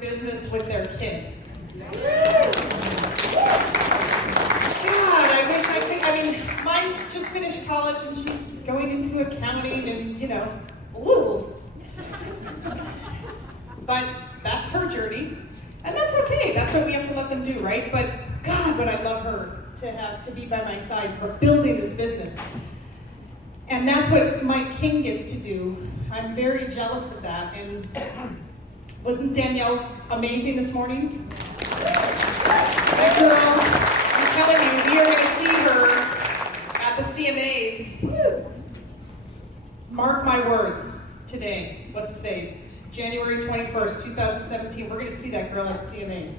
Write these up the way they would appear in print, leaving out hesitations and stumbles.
business with their kid. God, I wish I could. I mean, mine's just finished college and she's going into accounting and, ooh. But that's her journey. And that's okay. That's what we have to let them do, right? But God, would I love her to be by my side. We're building this business. And that's what Mike King gets to do. I'm very jealous of that. And wasn't Danielle amazing this morning? That girl, I'm telling you, we are going to see her at the CMAs. Mark my words, today. What's today? January 21st, 2017. We're going to see that girl at CMAs.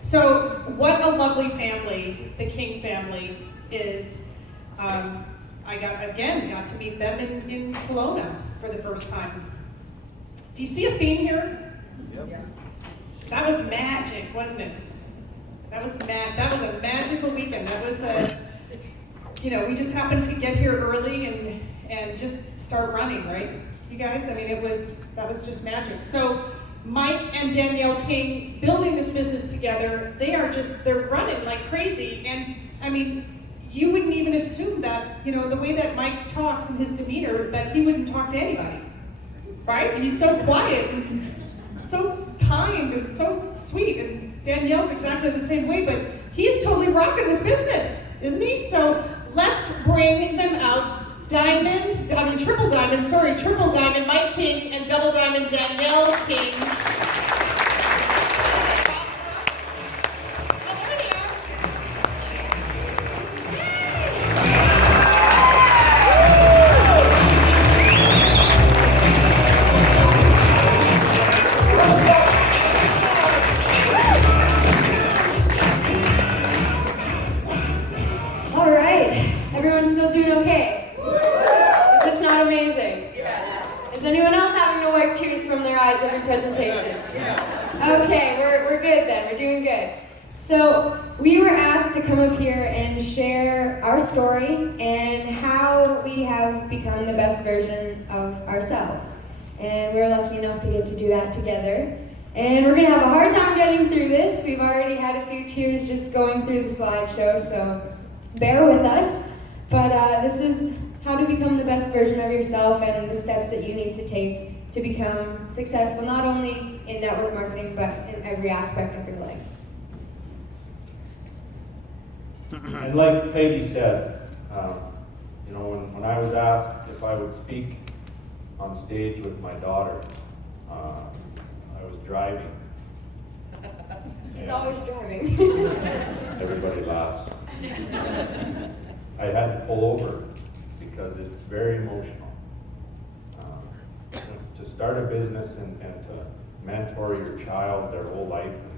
So what a lovely family the King family is. I got to meet them in Kelowna for the first time. Do you see a theme here? Yep. Yeah. That was magic, wasn't it? That was a magical weekend. That was we just happened to get here early and just start running, right? You guys, I mean, that was just magic. So Mike and Danielle King building this business together, they're running like crazy. And I mean, you wouldn't even assume that, the way that Mike talks and his demeanor, that he wouldn't talk to anybody, right? And he's so quiet and so kind and so sweet. And Danielle's exactly the same way, but he's totally rocking this business, isn't he? So let's bring them out. Triple diamond, Mike King, and double diamond, Danielle King. All right, everyone's still doing okay? Is this not amazing? Yeah. Is anyone else having to wipe tears from their eyes every presentation? Yeah. Okay, we're good then. We're doing good. So we were asked to come up here and share our story and how we have become the best version of ourselves. And we're lucky enough to get to do that together. And we're going to have a hard time getting through this. We've already had a few tears just going through the slideshow, so bear with us. But this is how to become the best version of yourself and the steps that you need to take to become successful, not only in network marketing, but in every aspect of your life. And like Peggy said, when I was asked if I would speak on stage with my daughter, I was driving. He's always driving. Everybody laughs. I had to pull over because it's very emotional. To start a business and to mentor your child their whole life and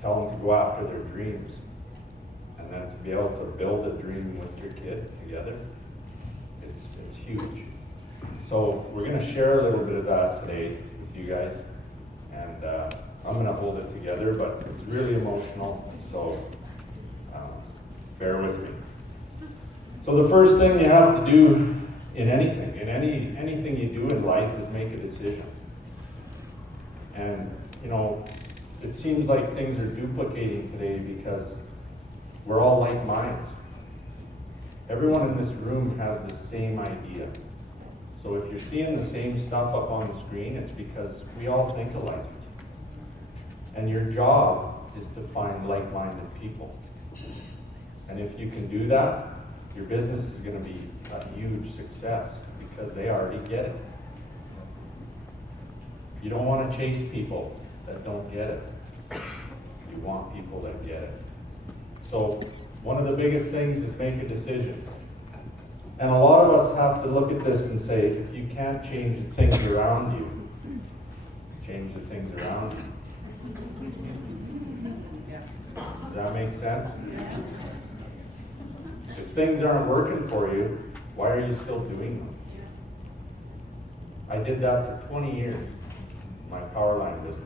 tell them to go after their dreams, and then to be able to build a dream with your kid together, it's huge. So we're going to share a little bit of that today with you guys, and I'm going to hold it together, but it's really emotional, so bear with me. So the first thing you have to do in anything you do in life is make a decision. And it seems like things are duplicating today because we're all like minds. Everyone in this room has the same idea. So if you're seeing the same stuff up on the screen, it's because we all think alike. And your job is to find like-minded people. And if you can do that, your business is going to be a huge success because they already get it. You don't want to chase people that don't get it. You want people that get it. So one of the biggest things is make a decision. And a lot of us have to look at this and say, if you can't change the things around you, change the things around you. Does that make sense? If things aren't working for you, why are you still doing them? I did that for 20 years, my power line business.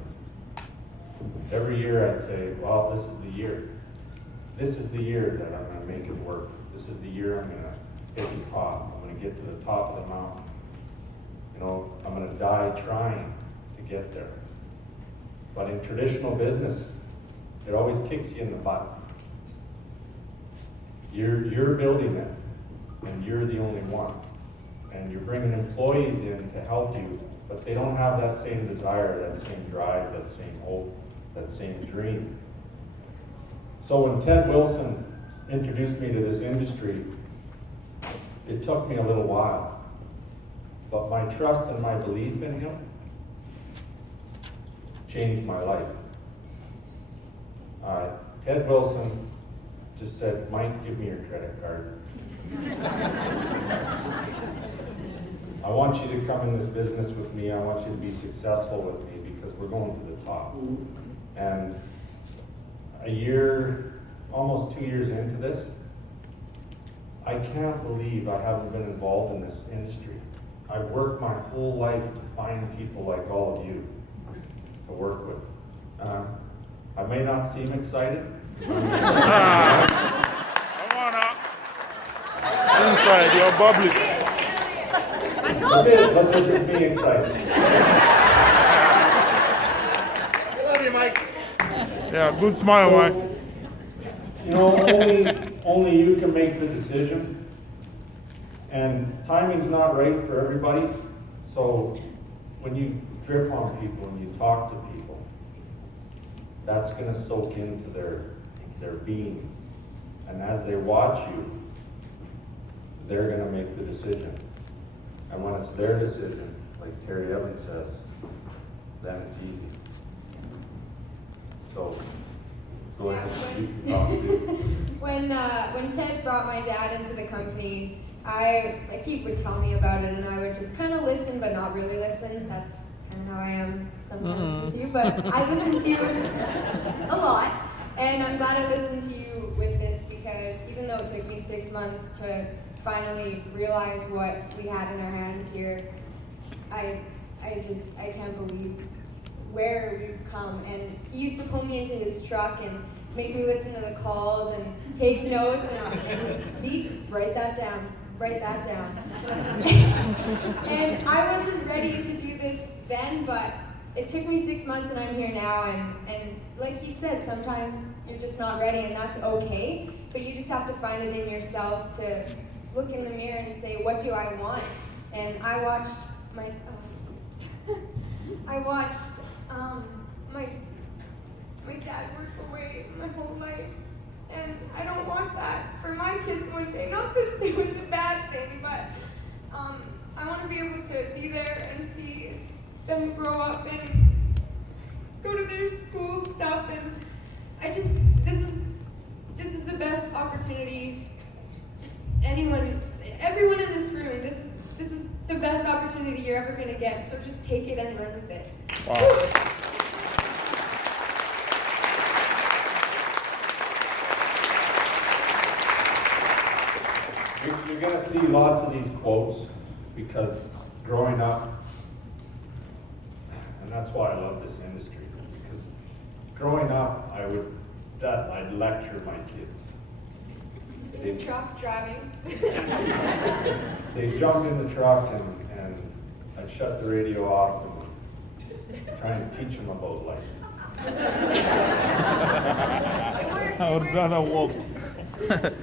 Every year I'd say, well, this is the year. This is the year that I'm going to make it work. This is the year I'm going to hit the top. I'm going to get to the top of the mountain. I'm going to die trying to get there. But in traditional business, it always kicks you in the butt. You're building it, and you're the only one. And you're bringing employees in to help you, but they don't have that same desire, that same drive, that same hope, that same dream. So when Ted Wilson introduced me to this industry, it took me a little while. But my trust and my belief in him changed my life. Ted Wilson just said, Mike, give me your credit card. I want you to come in this business with me. I want you to be successful with me because we're going to the top. And a year, almost 2 years into this, I can't believe I haven't been involved in this industry. I've worked my whole life to find people like all of you to work with. I may not seem excited. Come on up. Inside, you're bubbly. I told you. But this is me excited. I love you, Mike. Yeah, good smile, Mike. You know, only you can make the decision. And timing's not right for everybody. So when you drip on people and you talk to people, that's going to soak into their beings. And as they watch you, they're going to make the decision. And when it's their decision, like Terry Evans says, then it's easy. So, go ahead. You can talk to When Ted brought my dad into the company, like he would tell me about it, and I would just kind of listen, but not really listen. That's kind of how I am sometimes with you. But I listen to you a lot, and I'm glad I listened to you with this because even though it took me 6 months to finally realize what we had in our hands here, I can't believe where we've come. And he used to pull me into his truck and make me listen to the calls and take notes and see, write that down. And I wasn't ready to do this then, but it took me 6 months and I'm here now, and like he said, sometimes you're just not ready and that's okay, but you just have to find it in yourself to look in the mirror and say, what do I want? And I watched my dad work away my whole life, and I don't want that for my kids one day. Not that it was a bad thing, but I want to be able to be there and see them grow up and go to their school stuff, and this is the best opportunity everyone in this room, this is the best opportunity you're ever going to get, so just take it and run with it. Wow. You're going to see lots of these quotes because growing up, and that's why I love this industry, because growing up, I'd lecture my kids. Truck driving. They'd jump in the truck and I'd shut the radio off and try and teach them about life. I would rather walk.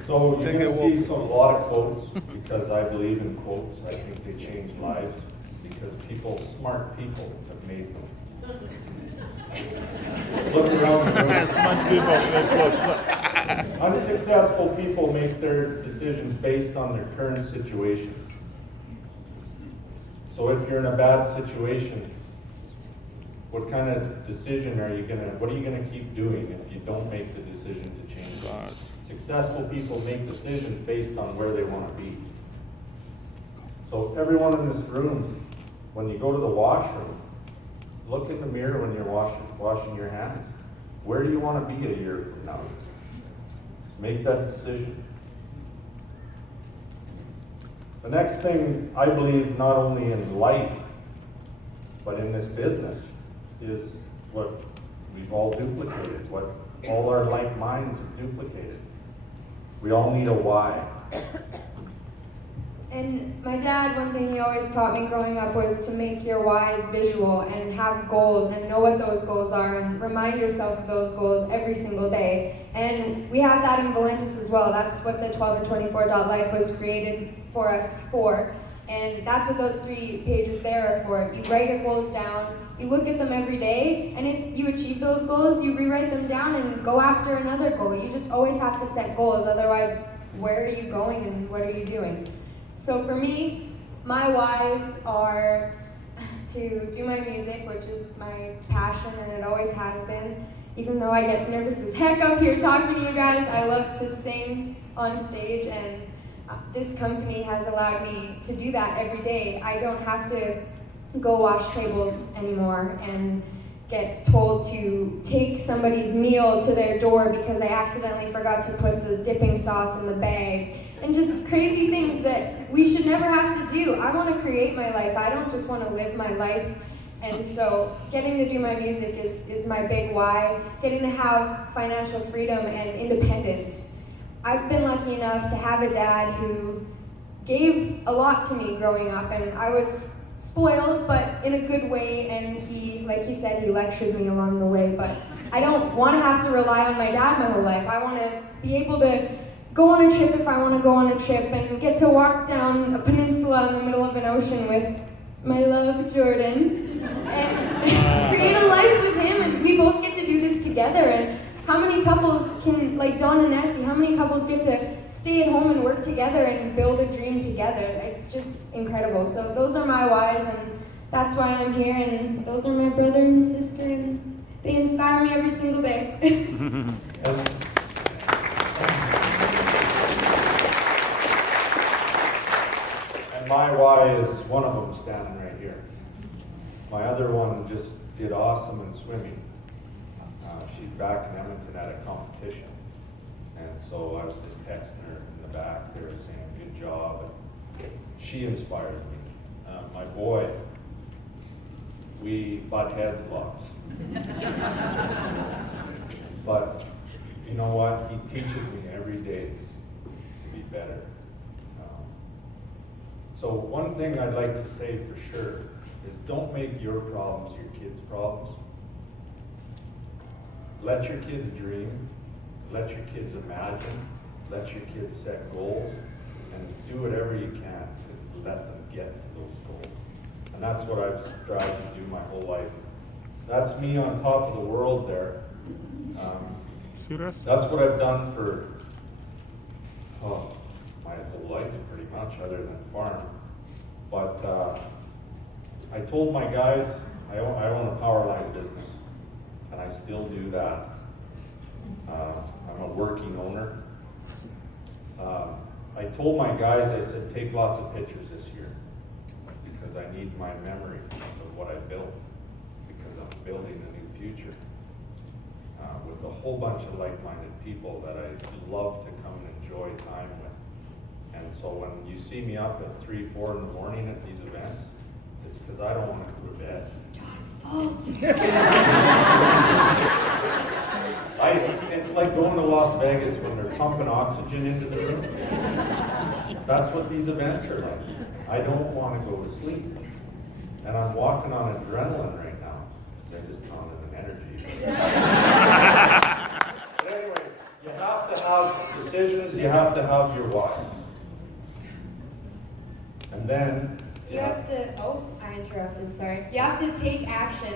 So you're Take going a to see a lot of quotes because I believe in quotes. I think they change lives because smart people have made them. Look around the room. Smart people make quotes. Unsuccessful people make their decisions based on their current situation. So if you're in a bad situation, what kind of decision what are you gonna keep doing if you don't make the decision to change? God. Successful people make decisions based on where they want to be. So everyone in this room, when you go to the washroom, look in the mirror when you're washing your hands. Where do you want to be a year from now? Make that decision. The next thing I believe, not only in life, but in this business, is what we've all duplicated, what all our like minds have duplicated. We all need a why. And my dad, one thing he always taught me growing up was to make your whys visual and have goals and know what those goals are and remind yourself of those goals every single day. And we have that in Valentis as well. That's what the 12 to 24.life was created for us for. And that's what those 3 pages there are for. You write your goals down, you look at them every day, and if you achieve those goals, you rewrite them down and go after another goal. You just always have to set goals, otherwise, where are you going and what are you doing? So for me, my whys are to do my music, which is my passion and it always has been. Even though I get nervous as heck up here talking to you guys, I love to sing on stage, and this company has allowed me to do that every day. I don't have to go wash tables anymore and get told to take somebody's meal to their door because I accidentally forgot to put the dipping sauce in the bag. And just crazy things that we should never have to do. I want to create my life. I don't just want to live my life. And so getting to do my music is my big why. Getting to have financial freedom and independence. I've been lucky enough to have a dad who gave a lot to me growing up, and I was spoiled, but in a good way, and he, like he said, he lectured me along the way, but I don't want to have to rely on my dad my whole life. I want to be able to go on a trip if I want to go on a trip, and get to walk down a peninsula in the middle of an ocean with my love, Jordan, and create a life with him, and we both get to do this together. And how many couples can, like Dawn and Nancy, how many couples get to stay at home and work together and build a dream together? It's just incredible. So those are my whys, and that's why I'm here, and those are my brother and sister, and they inspire me every single day. And my why is one of them standing right here. My other one just did awesome in swimming. She's back in Edmonton at a competition. And so I was just texting her in the back there saying, good job. And she inspires me. My boy, we butt heads lots. But you know what? He teaches me every day to be better. So one thing I'd like to say for sure is don't make your problems your kids' problems. Let your kids dream, let your kids imagine, let your kids set goals, and do whatever you can to let them get to those goals. And that's what I've strived to do my whole life. That's me on top of the world there. That's what I've done for my whole life, pretty much, other than farm. But I told my guys, I own a power line business, and I still do that. I'm a working owner. I told my guys, I said, take lots of pictures this year, because I need my memory of what I built, because I'm building a new future with a whole bunch of like-minded people that I love to come and enjoy time with. And so when you see me up at 3, 4 in the morning at these events, it's because I don't want to go to bed. It's John's fault. It's like going to Las Vegas when they're pumping oxygen into the room. That's what these events are like. I don't want to go to sleep. And I'm walking on adrenaline right now, because I just pounded an energy. But anyway, you have to have decisions, you have to have your why. And then You have to, oh, I interrupted, sorry. You have to take action.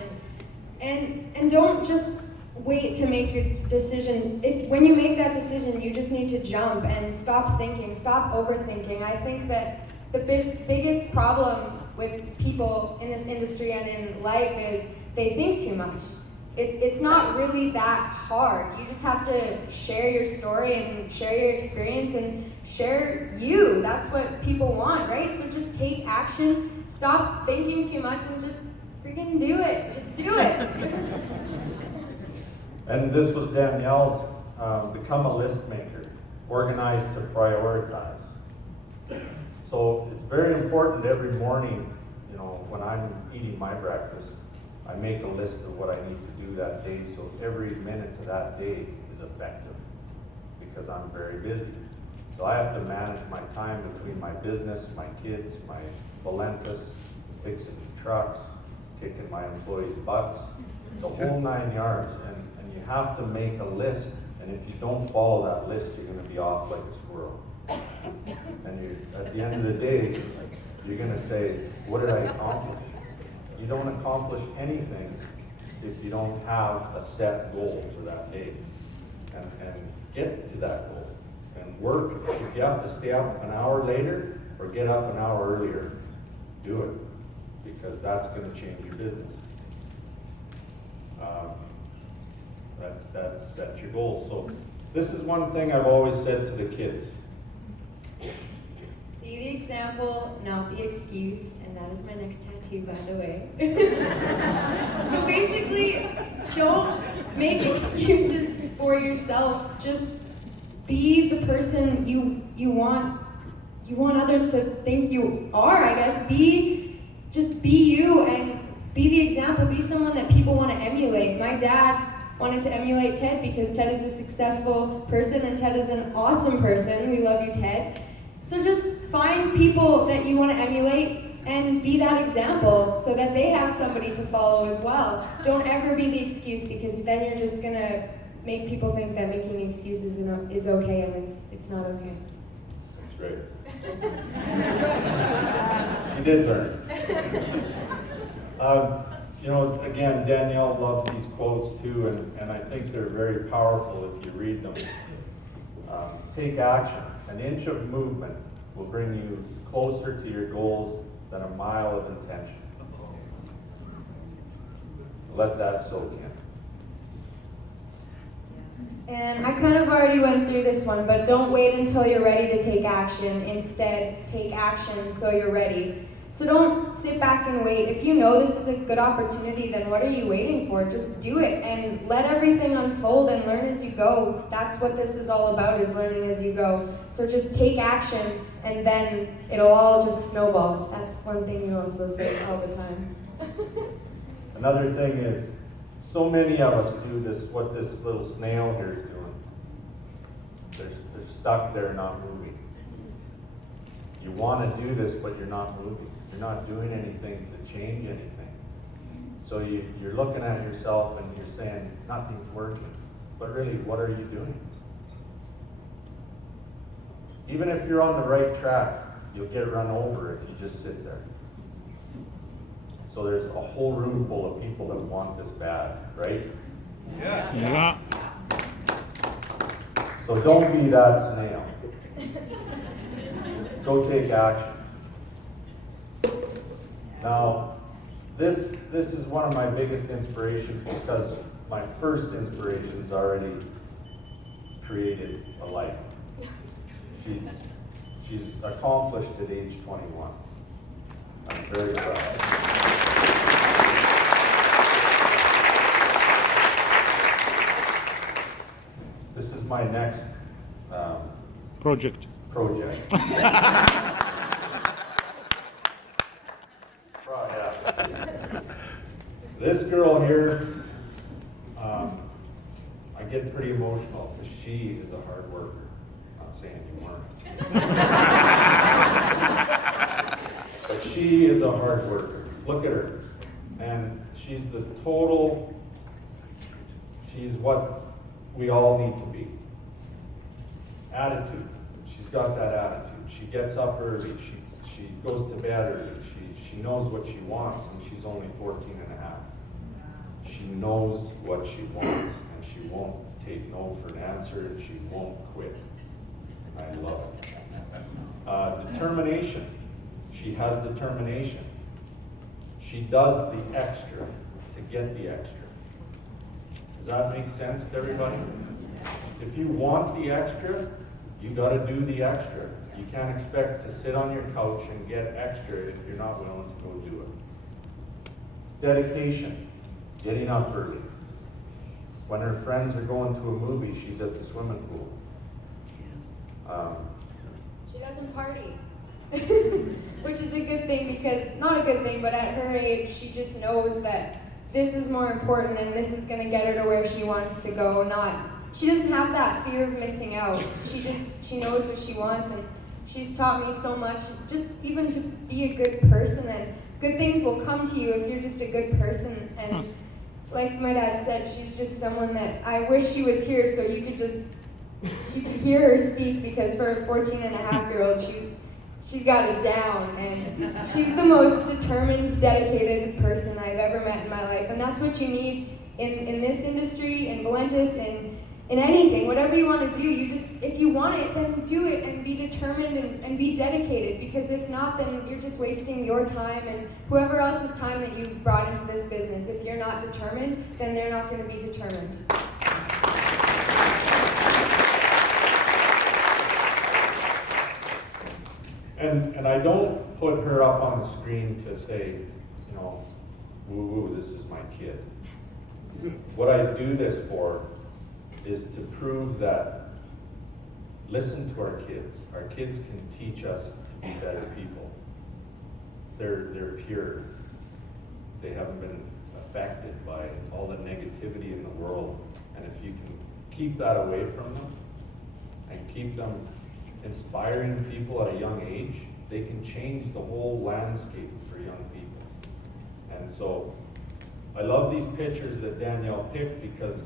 And don't just wait to make your decision. When you make that decision, you just need to jump and stop thinking, stop overthinking. I think that the biggest problem with people in this industry and in life is they think too much. It's not really that hard. You just have to share your story and share your experience and share you. That's what people want, right? So just take action, stop thinking too much, and just freaking do it. Just do it. And this was Danielle's, become a list maker, organize to prioritize. So it's very important every morning, you know, when I'm eating my breakfast, I make a list of what I need to do that day, so every minute of that day is effective, because I'm very busy. So I have to manage my time between my business, my kids, my Valentis, fixing trucks, kicking my employees' butts, the whole 9 yards. And you have to make a list, and if you don't follow that list, you're going to be off like a squirrel. And at the end of the day, you're going to say, what did I accomplish? You don't accomplish anything if you don't have a set goal for that day. And get to that goal. And work. If you have to stay up an hour later or get up an hour earlier, do it. Because that's going to change your business. Set your goals. So this is one thing I've always said to the kids. Be the example, not the excuse, and that is my next tattoo, by the way. So basically, don't make excuses for yourself. Just be the person you want others to think you are, I guess. Just be you and be the example. Be someone that people want to emulate. My dad wanted to emulate Ted because Ted is a successful person and Ted is an awesome person. We love you, Ted. So just find people that you want to emulate and be that example so that they have somebody to follow as well. Don't ever be the excuse, because then you're just going to make people think that making excuses is okay, and it's not okay. That's right. She did learn. Again, Danielle loves these quotes too, and I think they're very powerful if you read them. Take action. An inch of movement will bring you closer to your goals than a mile of intention. Let that soak in. And I kind of already went through this one, but don't wait until you're ready to take action. Instead, take action so you're ready. So don't sit back and wait. If you know this is a good opportunity, then what are you waiting for? Just do it and let everything unfold and learn as you go. That's what this is all about, is learning as you go. So just take action, and then it'll all just snowball. That's one thing you also say all the time. Another thing is, so many of us do this, what this little snail here is doing. They're stuck there not moving. You want to do this, but you're not moving. You're not doing anything to change anything. So you're looking at yourself and you're saying, nothing's working. But really, what are you doing? Even if you're on the right track, you'll get run over if you just sit there. So there's a whole room full of people that want this bad, right? Yeah. So don't be that snail. Go take action. Now, this is one of my biggest inspirations, because my first inspiration's already created a life. She's accomplished at age 21. I'm very proud. This is my next Project. This girl here, I get pretty emotional because she is a hard worker. I'm not saying you weren't. But she is a hard worker. Look at her. And she's what we all need to be. Attitude. She's got that attitude. She gets up early. She goes to bed early. She knows what she wants, and she's only 14 and a half. She knows what she wants, and she won't take no for an answer, and she won't quit. I love it. Determination. She has determination. She does the extra to get the extra. Does that make sense to everybody? If you want the extra, you got to do the extra. You can't expect to sit on your couch and get extra if you're not willing to go do it. Dedication. Getting up early. When her friends are going to a movie, she's at the swimming pool. She doesn't party. Which is a good thing, because, not a good thing, but at her age, she just knows that this is more important and this is going to get her to where she wants to go, not she doesn't have that fear of missing out. She knows what she wants, and she's taught me so much, just even to be a good person, and good things will come to you if you're just a good person. And like my dad said, she's just someone that I wish she was here so you could hear her speak, because for a 14-and-a-half-year-old, she's got it down, and she's the most determined, dedicated person I've ever met in my life. And that's what you need in this industry, in Valentis, in anything, whatever you want to do. If you want it, then do it, and be determined and be dedicated, because if not, then you're just wasting your time and whoever else's time that you brought into this business. If you're not determined, then they're not going to be determined. And I don't put her up on the screen to say, woo woo, this is my kid. What I do this for is to prove that, listen to our kids. Our kids can teach us to be better people. They're pure. They haven't been affected by all the negativity in the world. And if you can keep that away from them and keep them inspiring people at a young age, they can change the whole landscape for young people. And so I love these pictures that Danielle picked, because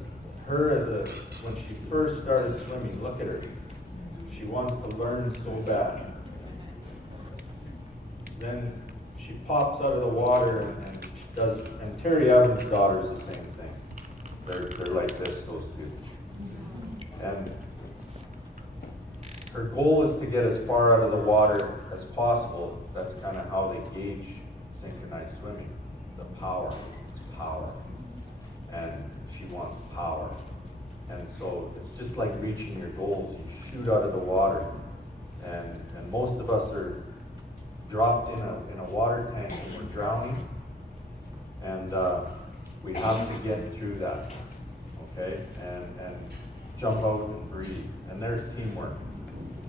when she first started swimming, look at her. She wants to learn so bad. Then she pops out of the water and Terry Evans' daughter's the same thing. They're like this, those two. And her goal is to get as far out of the water as possible. That's kind of how they gauge synchronized swimming. The power, it's power. And she wants power. And so it's just like reaching your goals. You shoot out of the water. And most of us are dropped in a water tank and we're drowning. And we have to get through that, okay? And jump out and breathe. And there's teamwork.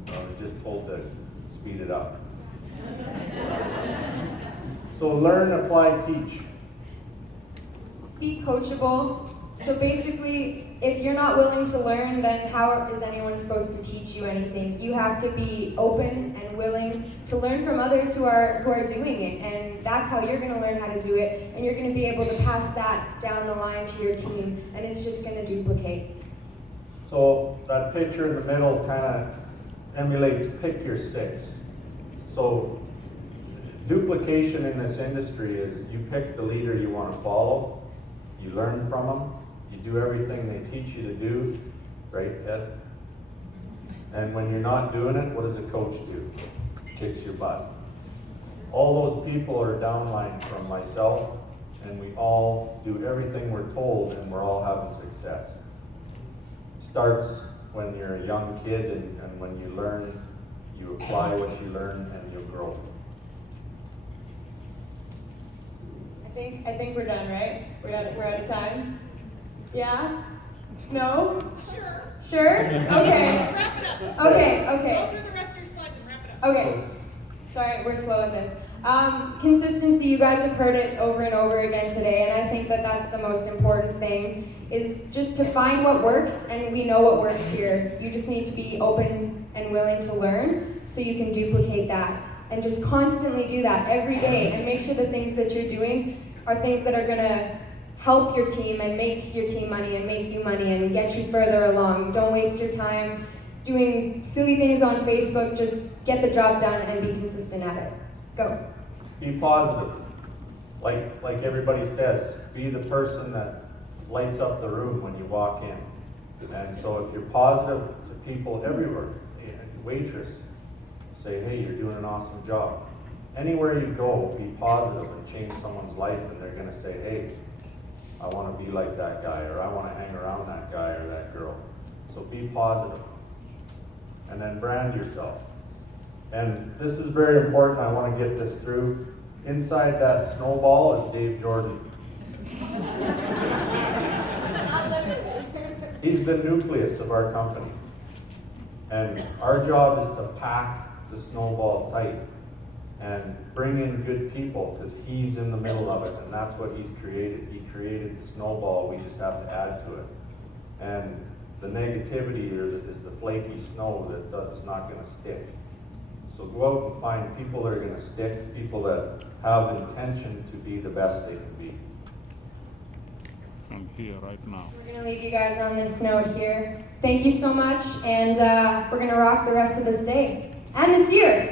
We're just told to speed it up. So learn, apply, teach. Be coachable. So basically, if you're not willing to learn, then how is anyone supposed to teach you anything? You have to be open and willing to learn from others who are doing it, and that's how you're going to learn how to do it, and you're going to be able to pass that down the line to your team, and it's just going to duplicate. So that picture in the middle kind of emulates pick your six. So duplication in this industry is you pick the leader you want to follow, you learn from them, you do everything they teach you to do, right, Ted? And when you're not doing it, what does a coach do? Kicks your butt. All those people are downline from myself, and we all do everything we're told, and we're all having success. It starts when you're a young kid, and when you learn, you apply what you learn, and you'll grow. I think we're done, right? We're out of time? Yeah? No? Sure? Okay. Wrap it up. Okay. Go through the rest of your slides and wrap it up. Okay. Sorry, we're slow at this. Consistency, you guys have heard it over and over again today, and I think that that's the most important thing, is just to find what works, and we know what works here. You just need to be open and willing to learn so you can duplicate that, and just constantly do that every day, and make sure the things that you're doing are things that are going to help your team and make your team money and make you money and get you further along. Don't waste your time doing silly things on Facebook. Just get the job done and be consistent at it. Go. Be positive. Like everybody says, be the person that lights up the room when you walk in. And so if you're positive to people everywhere, waitress, say, hey, you're doing an awesome job. Anywhere you go, be positive and change someone's life, and they're going to say, hey, I want to be like that guy, or I want to hang around that guy or that girl. So be positive. And then brand yourself. And this is very important. I want to get this through. Inside that snowball is Dave Jordan. He's the nucleus of our company. And our job is to pack the snowball tight and bring in good people, because he's in the middle of it, and that's what he's created. He created the snowball. We just have to add to it. And the negativity is the flaky snow that's not going to stick. So go out and find people that are going to stick, people that have intention to be the best they can be. I'm here right now. We're going to leave you guys on this note here. Thank you so much, and we're going to rock the rest of this day and this year.